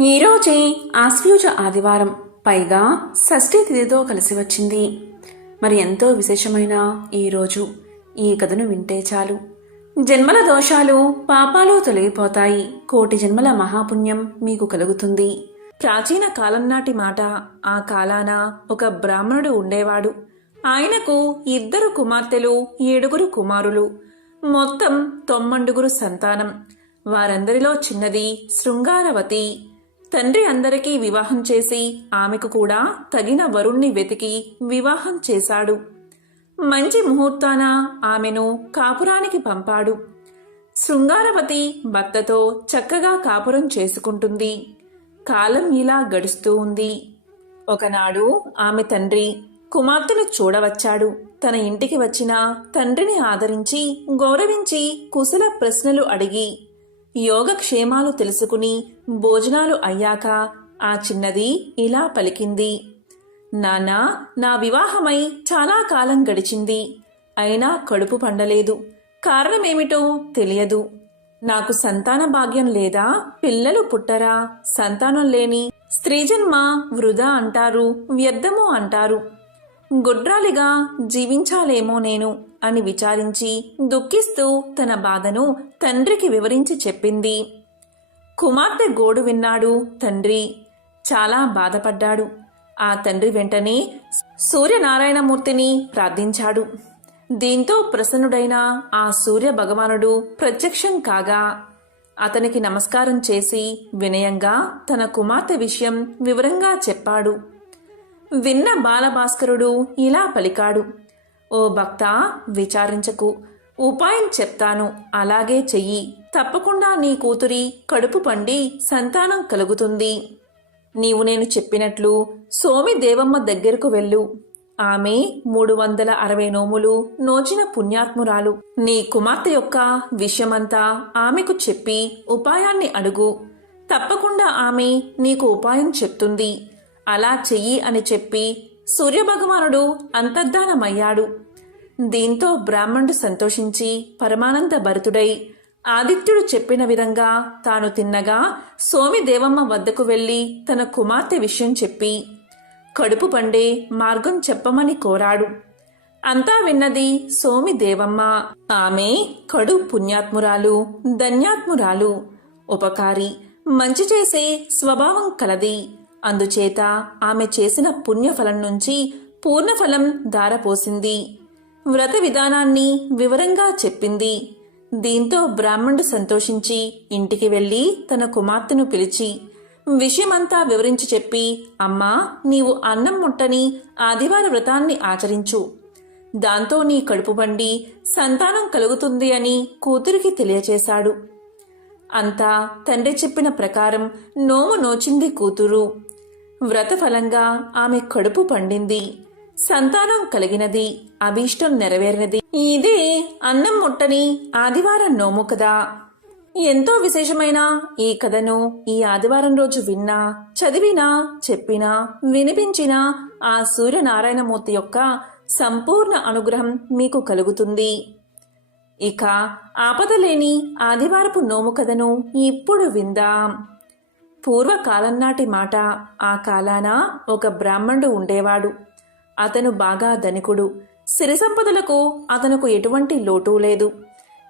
ఈరోజే ఆశ్వయుజ ఆదివారం. పైగా షష్ఠీ తిథితో కలిసి వచ్చింది. మరి ఎంతో విశేషమైన ఈరోజు ఈ కథను వింటే చాలు. జన్మల దోషాలు పాపాలు తొలగిపోతాయి. కోటి జన్మల మహాపుణ్యం మీకు కలుగుతుంది. ప్రాచీన కాలం నాటి మాట ఆ కాలాన ఒక బ్రాహ్మణుడు ఉండేవాడు. ఆయనకు ఇద్దరు కుమార్తెలు ఏడుగురు కుమారులు. మొత్తం తొమ్మండుగురు సంతానం. వారందరిలో చిన్నది శృంగారవతి. తండ్రి అందరికీ వివాహం చేసి ఆమెకు కూడా తగిన వరుణ్ణి వెతికి వివాహం చేశాడు. మంచి ముహూర్తాన ఆమెను కాపురానికి పంపాడు. శృంగారవతి భర్తతో చక్కగా కాపురం చేసుకుంటుంది. కాలం ఇలా గడుస్తూ ఉంది. ఒకనాడు ఆమె తండ్రి కుమార్తెను చూడవచ్చాడు. తన ఇంటికి వచ్చిన తండ్రిని ఆదరించి గౌరవించి కుశల ప్రశ్నలు అడిగి యోగక్షేమాలు తెలుసుకుని భోజనాలు అయ్యాక ఆ చిన్నది ఇలా పలికింది. నానా నా వివాహమై చాలా కాలం గడిచింది. అయినా కడుపు పండలేదు. కారణమేమిటో తెలియదు. నాకు సంతాన భాగ్యం లేదా? పిల్లలు పుట్టరా? సంతానం లేని స్త్రీజన్మ వృధా అంటారు వ్యర్థము అంటారు. గుడ్రాలిగా జీవించాలేమో నేను అని విచారించి దుఃఖిస్తూ తన బాధను తండ్రికి వివరించి చెప్పింది. కుమార్తె గోడు విన్నాడు తండ్రి. చాలా బాధపడ్డాడు. ఆ తండ్రి వెంటనే సూర్యనారాయణమూర్తిని ప్రార్థించాడు. దీంతో ప్రసన్నుడైన ఆ సూర్య భగవానుడు ప్రత్యక్షం కాగా అతనికి నమస్కారం చేసి వినయంగా తన కుమార్తె విషయం వివరంగా చెప్పాడు. విన్న బాలభాస్కరుడు ఇలా పలికాడు. ఓ భక్త విచారించకు. ఉపాయం చెప్తాను. అలాగే చెయ్యి. తప్పకుండా నీ కూతురి కడుపు పండి సంతానం కలుగుతుంది. నీవు నేను చెప్పినట్లు సోమి దేవమ్మ దగ్గరకు వెళ్ళు. ఆమె మూడు వందల అరవై నోములు నోచిన పుణ్యాత్మురాలు. నీ కుమార్తె యొక్క విషయమంతా ఆమెకు చెప్పి ఉపాయాన్ని అడుగు. తప్పకుండా ఆమె నీకు ఉపాయం చెప్తుంది. అలా చెయ్యి అని చెప్పి సూర్యభగవానుడు అంతర్ధానమయ్యాడు దీంతో బ్రాహ్మణుడు సంతోషించి పరమానంద భరితుడై ఆదిత్యుడు చెప్పిన విధంగా తాను తిన్నగా సోమి దేవమ్మ వద్దకు వెళ్ళి తన కుమార్తె విషయం చెప్పి కడుపు పండే మార్గం చెప్పమని కోరాడు. అంతా విన్నది సోమి దేవమ్మ. ఆమె కడు పుణ్యాత్మురాలు ధన్యాత్మురాలు ఉపకారి మంచి చేసే స్వభావం కలది. అందుచేత ఆమె చేసిన పుణ్యఫలం నుంచి పూర్ణఫలం దారపోసింది వ్రత విధానాన్ని వివరంగా చెప్పింది. దీంతో బ్రాహ్మణుడు సంతోషించి ఇంటికి వెళ్ళి తన కుమార్తెను పిలిచి విషయమంతా వివరించి చెప్పి అమ్మా నీవు అన్నం ముట్టని ఆదివార వ్రతాన్ని ఆచరించు. దాంతో నీ కడుపు బండి సంతానం కలుగుతుంది అని కూతురికి తెలియచేశాడు. అంతా తండ్రి చెప్పిన ప్రకారం నోము నోచింది కూతురు. వ్రతఫలంగా ఆమె కడుపు పండింది. సంతానం కలిగినది అభీష్టం నెరవేరినది. ఇదే అన్నం ముట్టని ఆదివారం నోము కదా. ఎంతో విశేషమైన ఈ కథను ఈ ఆదివారం రోజు విన్నా చదివినా చెప్పినా వినిపించినా ఆ సూర్యనారాయణమూర్తి యొక్క సంపూర్ణ అనుగ్రహం మీకు కలుగుతుంది. ఇక ఆపదలేని ఆదివారపు నోము కథను ఇప్పుడు విందాం. పూర్వకాలం నాటి మాట. ఆ కాలాన ఒక బ్రాహ్మణుడు ఉండేవాడు. అతను బాగా ధనికుడు. సిరి సంపదలకు అతనుకు ఎటువంటి లోటు లేదు.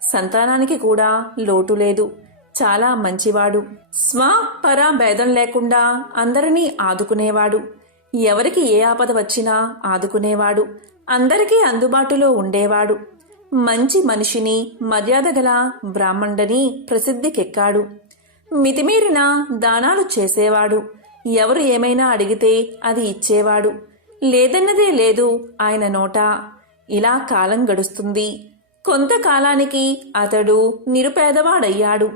సంతానానికి కూడా లోటు లేదు. చాలా మంచివాడు. స్వ పర భేదం లేకుండా అందరినీ ఆదుకునేవాడు. ఎవరికి ఏ ఆపద వచ్చినా ఆదుకునేవాడు. అందరికీ అందుబాటులో ఉండేవాడు. మంచి మనిషిని మర్యాద గల బ్రాహ్మణుడని ప్రసిద్ధికెక్కాడు. మితిమీరిన దానాలు చేసేవాడు. ఎవరు ఏమైనా అడిగితే అది ఇచ్చేవాడు. లేదన్నదే లేదు ఆయన నోట. ఇలా కాలం గడుస్తుంది. కొంతకాలానికి అతడు నిరుపేదవాడయ్యాడు.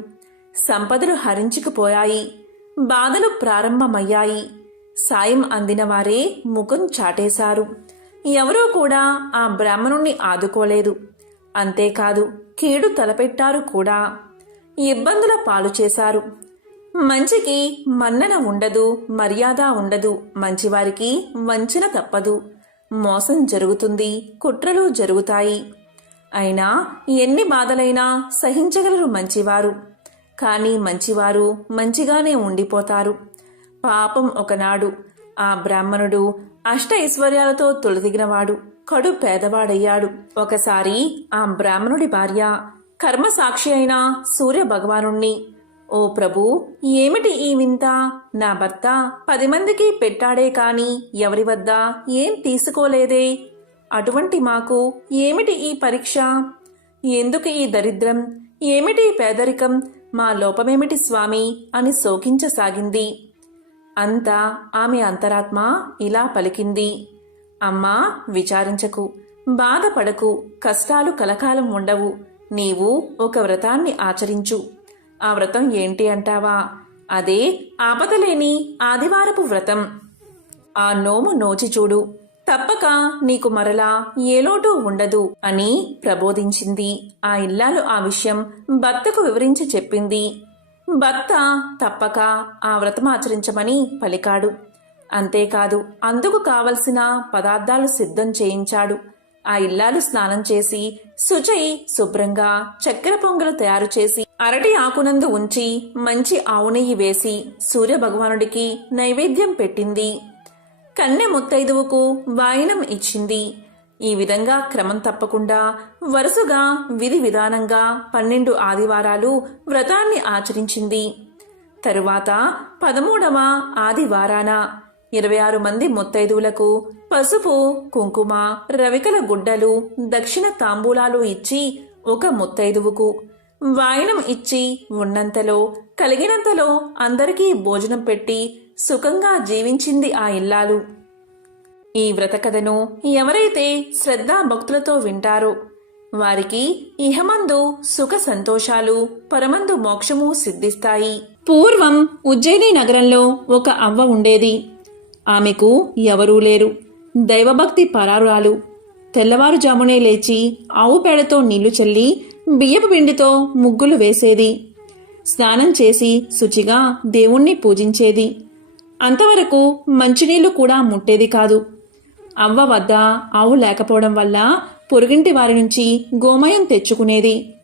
సంపదలు హరించుకుపోయాయి. బాధలు ప్రారంభమయ్యాయి. సాయం అందిన వారే ముఖం చాటేశారు. ఎవరూ కూడా ఆ బ్రాహ్మణుణ్ణి ఆదుకోలేదు. అంతేకాదు కీడు తలపెట్టారు కూడా. ఇబ్బందుల పాలు చేశారు. మంచికి మన్నన ఉండదు మర్యాద ఉండదు మంచివారికి వంచన తప్పదు. మోసం జరుగుతుంది కుట్రలు జరుగుతాయి. అయినా ఎన్ని బాధలైనా సహించగలరు మంచివారు. కానీ మంచివారు మంచిగానే ఉండిపోతారు. పాపం ఒకనాడు ఆ బ్రాహ్మణుడు అష్ట ఐశ్వర్యాలతో తొలదిగినవాడు కడు పేదవాడయ్యాడు. ఒకసారి ఆ బ్రాహ్మణుడి భార్య కర్మ సాక్షి అయిన సూర్య భగవానుణ్ణి. ఓ ప్రభు ఏమిటి ఈ వింత? నా భర్త పది మందికి పెట్టాడే కాని ఎవరి వద్ద ఏం తీసుకోలేదే? అటువంటి మాకు ఏమిటి ఈ పరీక్ష? ఎందుకు ఈ దరిద్రం? ఏమిటి పేదరికం? మా లోపమేమిటి స్వామి? అని శోకించసాగింది. అంతా ఆమె అంతరాత్మ ఇలా పలికింది. అమ్మా విచారించకు. బాధపడకు. కష్టాలు కలకాలం ఉండవు. నీవు ఒక వ్రతాన్ని ఆచరించు. ఆ వ్రతం ఏంటి అంటావా? అదే ఆపదలేని ఆదివారపు వ్రతం. ఆ నోము నోచి చూడు. తప్పక నీకు మరలా ఏ లోటు ఉండదు అని ప్రబోధించింది. ఆ ఇల్లాలు ఆ విషయం భర్తకు వివరించి చెప్పింది. భర్త తప్పక ఆ వ్రతం ఆచరించమని పలికాడు. అంతేకాదు అందుకు కావలసిన పదార్థాలు సిద్ధం చేయించాడు. ఆ ఇల్లాలు స్నానం చేసి శుచై శుభ్రంగా చక్కెర పొంగలు తయారు చేసి అరటి ఆకునందు ఉంచి మంచి ఆవు నెయ్యి వేసి సూర్య భగవానుడికి నైవేద్యం పెట్టింది. కన్నె ముత్తైదువుకు వాయినం ఇచ్చింది. ఈ విధంగా క్రమం తప్పకుండా వరుసగా విధి విధానంగా పన్నెండు ఆదివారాలు వ్రతాన్ని ఆచరించింది. తరువాత పదమూడవ ఆదివారాన ఇరవై ఆరు మంది ముత్తైదువులకు పసుపు కుంకుమ రవికల గుడ్డలు దక్షిణ తాంబూలాలు ఇచ్చి ఒక ముత్తైదువుకు. వాయనం ఇచ్చి ఉన్నంతలో కలిగినంతలో అందరికీ భోజనం పెట్టి సుఖంగా జీవించింది ఆ ఇల్లాలు. ఈ వ్రతకథను ఎవరైతే శ్రద్ధా భక్తులతో వింటారో వారికి ఇహమందు సుఖ సంతోషాలు పరమందు మోక్షము సిద్ధిస్తాయి. పూర్వం ఉజ్జయిని నగరంలో ఒక అవ్వ ఉండేది. ఆమెకు ఎవరూ లేరు. దైవభక్తి పరారురాలు తెల్లవారుజామునే లేచి ఆవు పేడతో నీళ్ళు చల్లి బియ్యపు పిండితో ముగ్గులు వేసేది. స్నానం చేసి శుచిగా దేవుణ్ణి పూజించేది. అంతవరకు మంచినీళ్ళు కూడా ముట్టేది కాదు. అవ్వ వద్ద ఆవు లేకపోవడం వల్ల పొరుగింటి వారి నుంచి గోమయం తెచ్చుకునేది.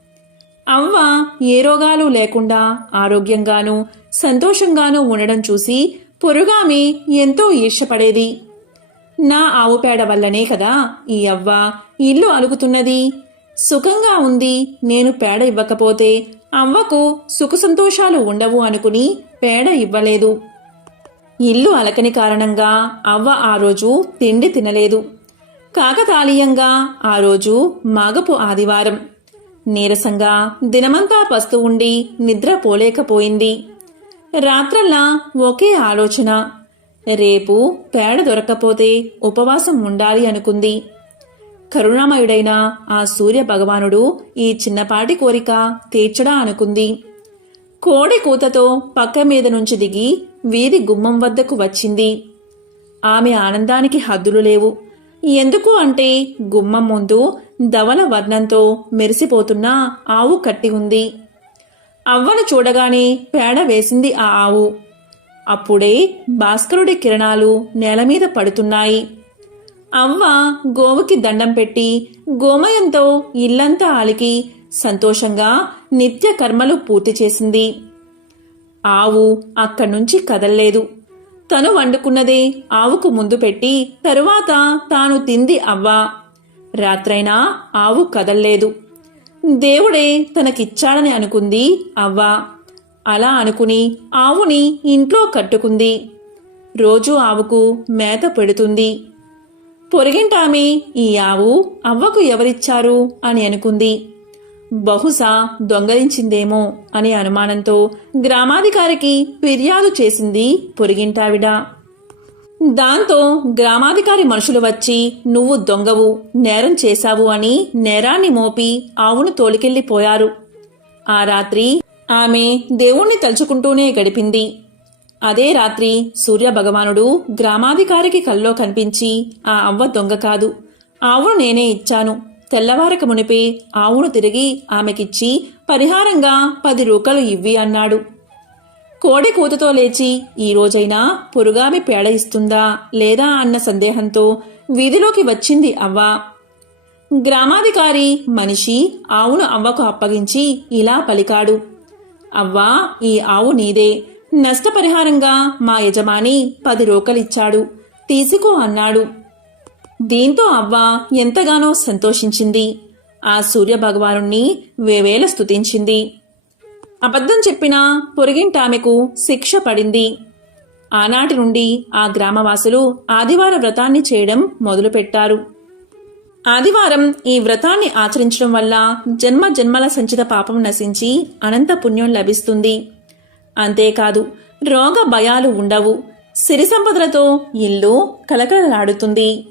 అవ్వ ఏ రోగాలు లేకుండా ఆరోగ్యంగానూ సంతోషంగానూ ఉండడం చూసి పొరుగామి ఎంతో ఈర్షపడేది నా ఆవు పేడ వల్లనే కదా ఈ అవ్వ ఇల్లు అలుగుతున్నది. సుఖంగా ఉంది నేను పేడ ఇవ్వకపోతే అవ్వకు సుఖ సంతోషాలు ఉండవు అనుకుని పేడ ఇవ్వలేదు. ఇల్లు అలకని కారణంగా అవ్వ ఆ రోజు తిండి తినలేదు. కాకతాళీయంగా ఆ రోజు మాగపు ఆదివారం. నీరసంగా దినమంతా పస్తు ఉండి నిద్ర పోలేకపోయింది. రాత్రల్లా ఒకే ఆలోచన. రేపు పేడ దొరక్కపోతే ఉపవాసం ఉండాలి అనుకుంది. కరుణామయుడైన ఆ సూర్య భగవానుడు ఈ చిన్నపాటి కోరిక తీర్చడా అనుకుంది. కోడి కూతతో పక్క మీద నుంచి దిగి వీధి గుమ్మం వద్దకు వచ్చింది. ఆమె ఆనందానికి హద్దులు లేవు. ఎందుకు అంటే గుమ్మం ముందు ధవల వర్ణంతో మెరిసిపోతున్న ఆవు కట్టి ఉంది. అవ్వను చూడగానే పేడ వేసింది ఆ ఆవు. అప్పుడే భాస్కరుడి కిరణాలు నేల మీద పడుతున్నాయి. అవ్వ గోవుకి దండం పెట్టి గోమయంతో ఇల్లంతా ఆలికి సంతోషంగా నిత్య కర్మలు పూర్తి చేసింది. ఆవు అక్కడ్నుంచి కదల్లేదు. తను వండుకున్నదే ఆవుకు ముందు పెట్టి తరువాత తాను తింది అవ్వ. రాత్రైనా ఆవు కదల్లేదు. దేవుడే తనకిచ్చాడని అనుకుంది. అవ్వ అలా అనుకుని ఆవుని ఇంట్లో కట్టుకుంది. రోజు ఆవుకు మేత పెడుతుంది. పొరిగింటామె ఈ ఆవు అవ్వకు ఎవరిచ్చారు అని అనుకుంది. బహుశా దొంగలించిందేమో అనే అనుమానంతో గ్రామాధికారికి ఫిర్యాదు చేసింది పొరిగింటావిడ. దాంతో గ్రామాధికారి మనుషులు వచ్చి నువ్వు దొంగవు నేరం చేశావు అని నేరాన్ని మోపి ఆవును తోలికెళ్ళిపోయారు ఆ రాత్రి ఆమె దేవుణ్ణి తలుచుకుంటూనే గడిపింది. అదే రాత్రి సూర్య భగవానుడు గ్రామాధికారికి కల్లో కనిపించి ఆ అవ్వ దొంగ కాదు. ఆవును నేనే ఇచ్చాను. తెల్లవారక మునిపే ఆవును తిరిగి ఆమెకిచ్చి పరిహారంగా పది రూకలు ఇవ్వి అన్నాడు. కోడి కూతతో లేచి ఈ రోజైనా పొరుగామి పేడ ఇస్తుందా లేదా అన్న సందేహంతో వీధిలోకి వచ్చింది అవ్వ. గ్రామాధికారి మనిషి ఆవును అవ్వకు అప్పగించి ఇలా పలికాడు. అవ్వా ఈ ఆవు నీదే. నష్టపరిహారంగా మా యజమాని పది రోకలిచ్చాడు. తీసుకో అన్నాడు. దీంతో అవ్వ ఎంతగానో సంతోషించింది. ఆ సూర్య భగవానుణ్ణి వేవేల స్తుతించింది. అబద్ధం చెప్పిన పొరిగింటామెకు శిక్ష పడింది. ఆనాటి నుండి ఆ గ్రామవాసులు ఆదివార వ్రతాన్ని చేయడం మొదలుపెట్టారు. ఆదివారం ఈ వ్రతాన్ని ఆచరించడం వల్ల జన్మ జన్మల సంచిత పాపం నశించి అనంత పుణ్యం లభిస్తుంది. అంతేకాదు రోగ భయాలు ఉండవు. సిరి సంపదలతో ఇల్లు కలకలలాడుతుంది.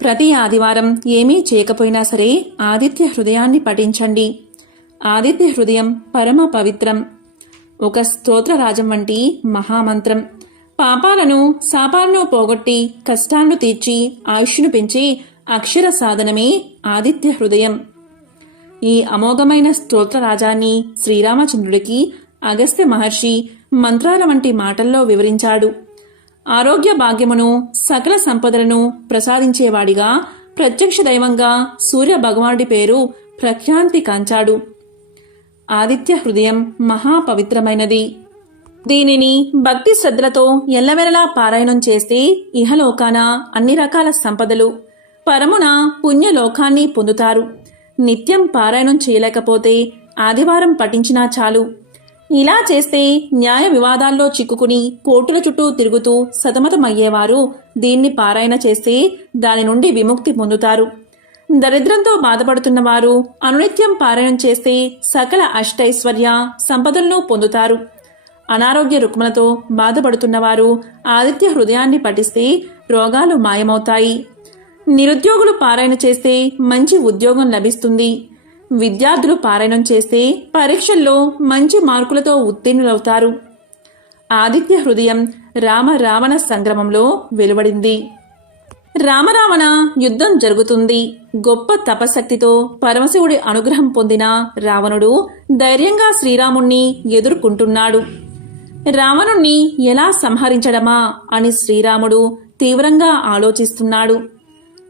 ప్రతి ఆదివారం ఏమీ చేయకపోయినా సరే ఆదిత్య హృదయాన్ని పఠించండి. ఆదిత్య హృదయం పరమ పవిత్రం. ఒక స్తోత్రరాజం వంటి మహామంత్రం. పాపాలను శాపాలను పోగొట్టి కష్టాలను తీర్చి ఆయుష్ను పెంచి అక్షర సాధనమే ఆదిత్య హృదయం. ఈ అమోఘమైన స్తోత్రరాజాన్ని శ్రీరామచంద్రుడికి అగస్త్య మహర్షి మంత్రాల వంటి మాటల్లో వివరించాడు. ఆరోగ్య భాగ్యమును సకల సంపదలను ప్రసాదించేవాడిగా ప్రత్యక్ష దైవంగా సూర్య భగవానుడి పేరు ప్రఖ్యాంతి కాంచాడు. ఆదిత్య హృదయం మహాపవిత్రమైనది. దీనిని భక్తి శ్రద్ధలతో ఎల్లవెలలా పారాయణం చేస్తే ఇహలోకాన అన్ని రకాల సంపదలు పరమున పుణ్యలోకాన్ని పొందుతారు. నిత్యం పారాయణం చేయలేకపోతే ఆదివారం పఠించినా చాలు. ఇలా చేస్తే న్యాయ వివాదాల్లో చిక్కుకుని కోర్టుల చుట్టూ తిరుగుతూ సతమతమయ్యేవారు దీన్ని పారాయణ చేస్తే దాని నుండి విముక్తి పొందుతారు. దరిద్రంతో బాధపడుతున్న వారు అనునిత్యం పారాయణం చేస్తే సకల అష్టైశ్వర్య సంపదలను పొందుతారు. అనారోగ్య రుక్మలతో బాధపడుతున్నవారు ఆదిత్య హృదయాన్ని పఠిస్తే రోగాలు మాయమవుతాయి. నిరుద్యోగులు పారాయణ చేస్తే మంచి ఉద్యోగం లభిస్తుంది. విద్యార్థులు పారాయణం చేస్తే పరీక్షల్లో మంచి మార్కులతో ఉత్తీర్ణులవుతారు. ఆదిత్య హృదయం రామ రావణ సంగ్రమంలో వెలువడింది. రామరావణ యుద్ధం జరుగుతుంది. గొప్ప తపశక్తితో పరమశివుడి అనుగ్రహం పొందిన రావణుడు ధైర్యంగా శ్రీరాముణ్ణి ఎదుర్కొంటున్నాడు. రావణుణ్ణి ఎలా సంహరించడమా అని శ్రీరాముడు తీవ్రంగా ఆలోచిస్తున్నాడు.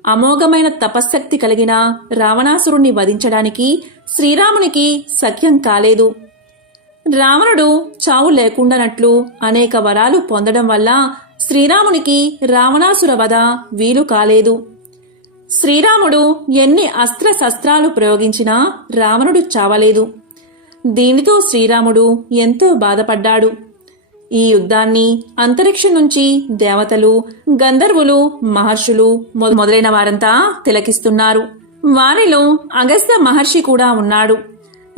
అమోఘమైన తపశ్శక్తి కలిగిన రావణాసురుణ్ణి వధించడానికి శ్రీరామునికి సఖ్యం కాలేదు. రావణుడు చావు లేకుండానట్లు అనేక వరాలు పొందడం వల్ల శ్రీరామునికి రావణాసుర వధ వీలు కాలేదు. శ్రీరాముడు ఎన్ని అస్త్ర శస్త్రాలు ప్రయోగించినా రావణుడు చావలేదు. దీనితో శ్రీరాముడు ఎంతో బాధపడ్డాడు. ఈ యుద్ధాన్ని అంతరిక్షం నుంచి దేవతలు గంధర్వులు మహర్షులు మొ- మొదలైన వారంతా తిలకిస్తున్నారు. వారిలో అగస్త్య మహర్షి కూడా ఉన్నాడు.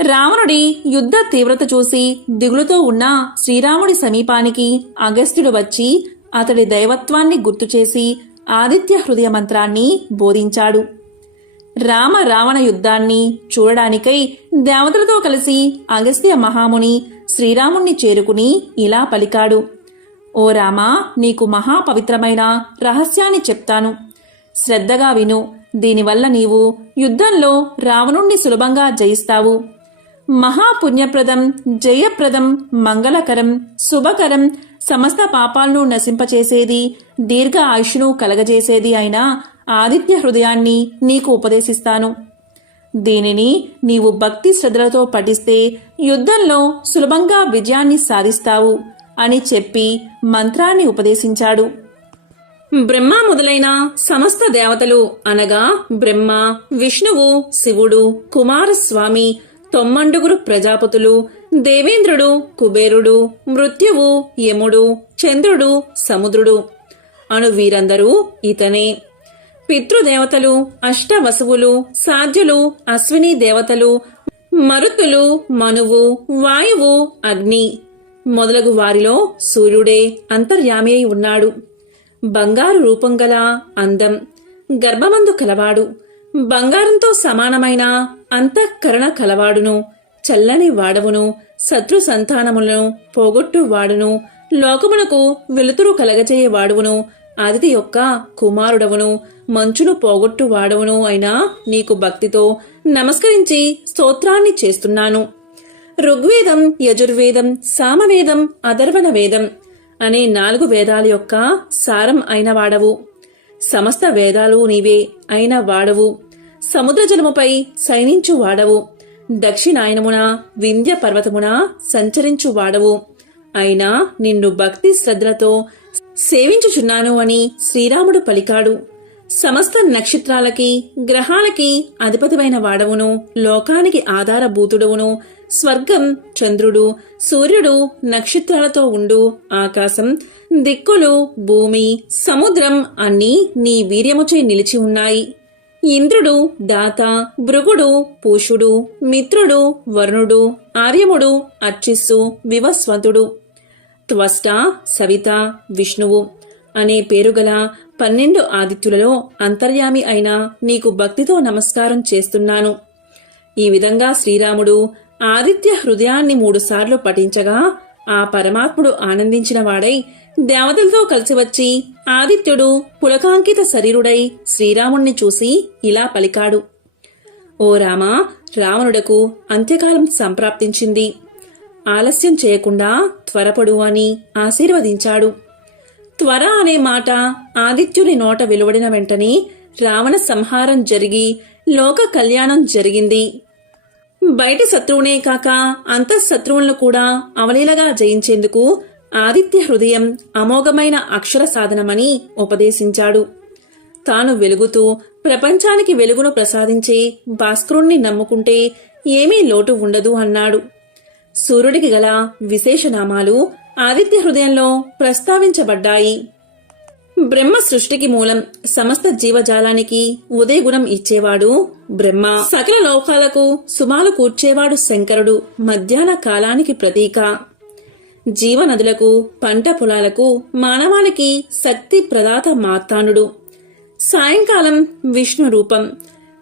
రావణుడి యుద్ధ తీవ్రత చూసి దిగులుతో ఉన్న శ్రీరాముడి సమీపానికి అగస్త్యుడు వచ్చి అతడి దైవత్వాన్ని గుర్తు చేసి ఆదిత్య హృదయ మంత్రాన్ని బోధించాడు. రామ రావణ యుద్ధాన్ని చూడడానికై దేవతలతో కలిసి అగస్త్య మహాముని శ్రీరాముణ్ణి చేరుకుని ఇలా పలికాడు. ఓ రామా నీకు మహాపవిత్రమైన రహస్యాన్ని చెప్తాను. శ్రద్ధగా విను. దీనివల్ల నీవు యుద్ధంలో రావణుణ్ణి సులభంగా జయిస్తావు. మహాపుణ్యప్రదం జయప్రదం మంగళకరం శుభకరం సమస్త పాపాలను నశింపచేసేది దీర్ఘ ఆయుష్ను కలగజేసేది అయిన ఆదిత్య హృదయాన్ని నీకు ఉపదేశిస్తాను. దీనిని నీవు భక్తి శ్రద్ధలతో పఠిస్తే యుద్ధంలో సులభంగా విజయాన్ని సాధిస్తావు అని చెప్పి మంత్రాన్ని ఉపదేశించాడు. బ్రహ్మ మొదలైన సమస్త దేవతలు అనగా బ్రహ్మ విష్ణువు శివుడు కుమారస్వామి తొమ్మండుగురు ప్రజాపతులు దేవేంద్రుడు కుబేరుడు మృత్యువు యముడు చంద్రుడు సముద్రుడు. అను వీరందరూ ఇతనే. పితృదేవతలు అష్టవసువులు సాధ్యులు అశ్విని దేవతలు మరుతులు మనువు వాయువు అగ్ని. మొదలగు వారిలో సూర్యుడే అంతర్యామి అయి ఉన్నాడు. బంగారు రూపం గల అందం గర్భమందు కలవాడు. బంగారంతో సమానమైన అంతఃకరణ కలవాడును చల్లని వాడవును శత్రు సంతానములను పోగొట్టు వాడును లోకమునకు వెలుతురు కలగజేయ వాడువును అదితి యొక్క కుమారుడవును మంచును పోగొట్టు వాడవును అయినా నీకు భక్తితో నమస్కరించి స్తోత్రాన్ని చేస్తున్నాను. ఋగ్వేదం యజుర్వేదం సామవేదం అధర్వణ వేదం అనే నాలుగు వేదాల యొక్క సారం అయిన వాడవు. సమస్త వేదాలు నీవే అయిన వాడవు. సముద్ర జలముపై శయనించు వాడవు. దక్షిణాయనమున వింధ్య పర్వతమున సంచరించు వాడవు. అయినా నిన్ను భక్తి శ్రద్ధలతో సేవించుచున్నాను అని శ్రీరాముడు పలికాడు. సమస్త నక్షత్రాలకి గ్రహాలకి అధిపతివైన వాడవును లోకానికి ఆధారభూతుడవును స్వర్గం చంద్రుడు సూర్యుడు నక్షత్రాలతో ఉండు ఆకాశం దిక్కులు భూమి సముద్రం అన్నీ నీ వీర్యముచే నిలిచి ఉన్నాయి. ఇంద్రుడు దాత భృగుడు పూషుడు మిత్రుడు వరుణుడు ఆర్యముడు అర్చిస్సు వివస్వంతుడు. త్వష్ట సవిత విష్ణువు అనే పేరుగల పన్నెండు ఆదిత్యులలో అంతర్యామి అయిన నీకు భక్తితో నమస్కారం చేస్తున్నాను. ఈ విధంగా శ్రీరాముడు ఆదిత్య హృదయాన్ని మూడుసార్లు పఠించగా ఆ పరమాత్ముడు ఆనందించినవాడై దేవతలతో కలిసి వచ్చి ఆదిత్యుడు పులకాంకిత శరీరుడై శ్రీరాముణ్ణి చూసి ఇలా పలికాడు. ఓ రామా రావణుడకు అంత్యకాలం సంప్రాప్తించింది. ఆలస్యం చేయకుండా త్వరపడు అని ఆశీర్వదించాడు. త్వర అనే మాట ఆదిత్యుని నోట వెలువడిన వెంటనే రావణ సంహారం జరిగి లోక కళ్యాణం జరిగింది. బయట శత్రువునే కాక అంతఃశత్రువులను కూడా అవలీలగా జయించేందుకు ఆదిత్య హృదయం అమోఘమైన అక్షర సాధనమని ఉపదేశించాడు. తాను వెలుగుతూ ప్రపంచానికి వెలుగును ప్రసాదించి భాస్కరుణ్ణి నమ్ముకుంటే ఏమీ లోటు ఉండదు అన్నాడు. సూర్యుడికి గల విశేషనామాలు ఆదిత్య హృదయంలో ప్రస్తావించబడ్డాయి. బ్రహ్మ సృష్టికి మూలం సమస్త జీవజాలానికి ఉదయగుణం ఇచ్చేవాడు బ్రహ్మ. సకల లోకాలకు సుమాలు కూర్చేవాడు శంకరుడు. మధ్యాహ్న కాలానికి ప్రతీక. జీవనదులకు పంట పొలాలకు మానవాళికి శక్తి ప్రదాత మార్తాండు. సాయంకాలం విష్ణు రూపం.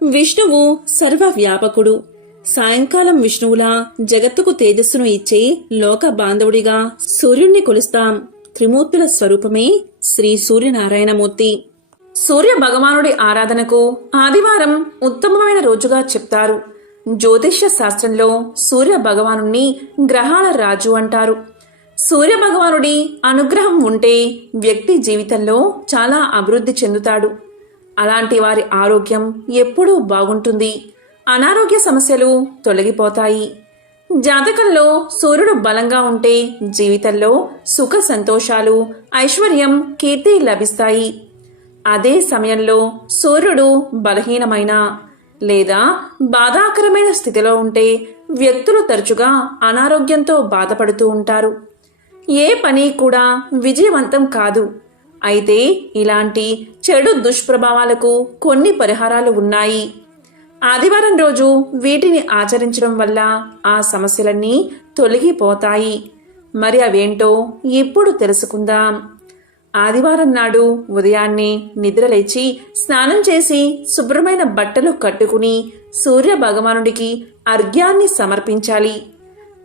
విష్ణువు సర్వవ్యాపకుడు. సాయంకాలం విష్ణువులా జగత్తుకు తేజస్సును ఇచ్చే లోక బాంధవుడిగా సూర్యుణ్ణి కొలుస్తాం. త్రిమూర్తుల స్వరూపమే శ్రీ సూర్యనారాయణమూర్తి. సూర్య భగవానుడి ఆరాధనకు ఆదివారం ఉత్తమమైన రోజుగా చెప్తారు. జ్యోతిష్య శాస్త్రంలో సూర్య భగవానుణ్ణి గ్రహాల రాజు అంటారు. సూర్య భగవానుడి అనుగ్రహం ఉంటే వ్యక్తి జీవితంలో చాలా అభివృద్ధి చెందుతాడు. అలాంటి వారి ఆరోగ్యం ఎప్పుడూ బాగుంటుంది. అనారోగ్య సమస్యలు తొలగిపోతాయి. జాతకంలో సూర్యుడు బలంగా ఉంటే జీవితంలో సుఖ సంతోషాలు ఐశ్వర్యం కీర్తి లభిస్తాయి. అదే సమయంలో సూర్యుడు బలహీనమైన లేదా బాధాకరమైన స్థితిలో ఉంటే వ్యక్తులు తరచుగా అనారోగ్యంతో బాధపడుతూ ఉంటారు. ఏ పని కూడా విజయవంతం కాదు. అయితే ఇలాంటి చెడు దుష్ప్రభావాలకు కొన్ని పరిహారాలు ఉన్నాయి. ఆదివారం రోజు వీటిని ఆచరించడం వల్ల ఆ సమస్యలన్నీ తొలగిపోతాయి. మరి అవేంటో ఇప్పుడు తెలుసుకుందాం. ఆదివారం నాడు ఉదయాన్నే నిద్రలేచి స్నానం చేసి శుభ్రమైన బట్టలు కట్టుకుని సూర్య భగవానుడికి అర్ఘ్యాన్ని సమర్పించాలి.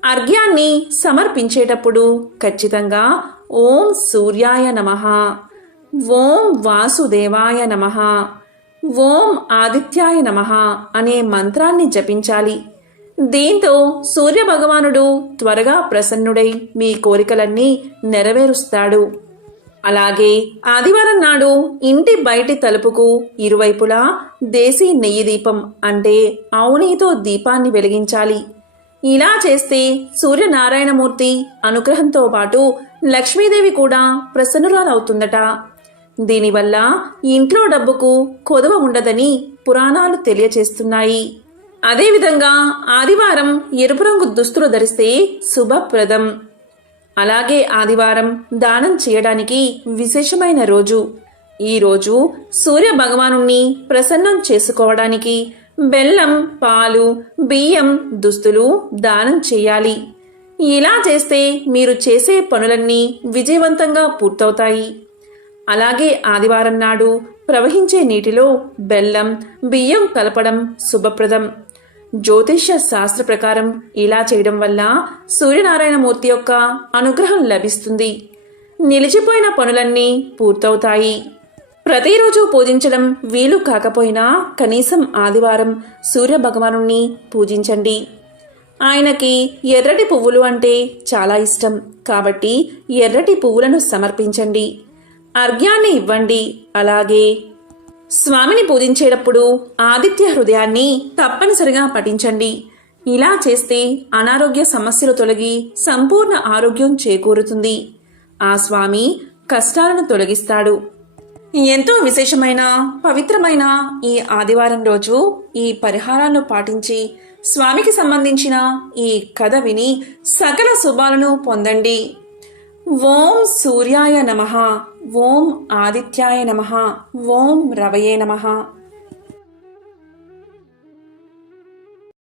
అర్ఘ్యాన్ని సమర్పించేటప్పుడు ఖచ్చితంగా ఓం సూర్యాయ నమః ఓం వాసుదేవాయ నమః ఓం ఆదిత్యాయ నమః అనే మంత్రాన్ని జపించాలి. దీంతో సూర్య భగవానుడు త్వరగా ప్రసన్నుడై మీ కోరికలన్నీ నెరవేరుస్తాడు. అలాగే ఆదివారం నాడు ఇంటి బయటి తలుపుకు ఇరువైపులా దేశీ నెయ్యి దీపం అంటే అవునీతో దీపాన్ని వెలిగించాలి. ఇలా చేస్తే సూర్యనారాయణమూర్తి అనుగ్రహంతో పాటు లక్ష్మీదేవి కూడా ప్రసన్నురాలవుతుందట. దీనివల్ల ఇంట్లో డబ్బుకు కొదవ ఉండదని పురాణాలు తెలియచేస్తున్నాయి. అదేవిధంగా ఆదివారం ఎరుపు రంగు దుస్తులు ధరిస్తే శుభప్రదం. అలాగే ఆదివారం దానం చేయడానికి విశేషమైన రోజు. ఈ రోజు సూర్య భగవానుణ్ణి ప్రసన్నం చేసుకోవడానికి బెల్లం పాలు బియ్యం దుస్తులు దానం చేయాలి. ఇలా చేస్తే మీరు చేసే పనులన్నీ విజయవంతంగా పూర్తవుతాయి. అలాగే ఆదివారం నాడు ప్రవహించే నీటిలో బెల్లం బియ్యం కలపడం శుభప్రదం. జ్యోతిష్య శాస్త్ర ప్రకారం ఇలా చేయడం వల్ల సూర్యనారాయణమూర్తి యొక్క అనుగ్రహం లభిస్తుంది. నిలిచిపోయిన పనులన్నీ పూర్తవుతాయి. ప్రతిరోజు పూజించడం వీలు కాకపోయినా కనీసం ఆదివారం సూర్య భగవానుణ్ణి పూజించండి. ఆయనకి ఎర్రటి పువ్వులు అంటే చాలా ఇష్టం. కాబట్టి ఎర్రటి పువ్వులను సమర్పించండి. అర్ఘ్యాన్ని ఇవ్వండి. అలాగే స్వామిని పూజించేటప్పుడు ఆదిత్య హృదయాన్ని తప్పనిసరిగా పఠించండి. ఇలా చేస్తే అనారోగ్య సమస్యలు తొలగి సంపూర్ణ ఆరోగ్యం చేకూరుతుంది. ఆ స్వామి కష్టాలను తొలగిస్తాడు. ఎంతో విశేషమైన పవిత్రమైన ఈ ఆదివారం రోజు ఈ పరిహారాలను పాటించి స్వామికి సంబంధించిన ఈ కథ విని సకల శుభాలను పొందండి. ఓం సూర్యాయ నమ ఓం ఆదిత్యాయ నమ ఓం రవయే నమ.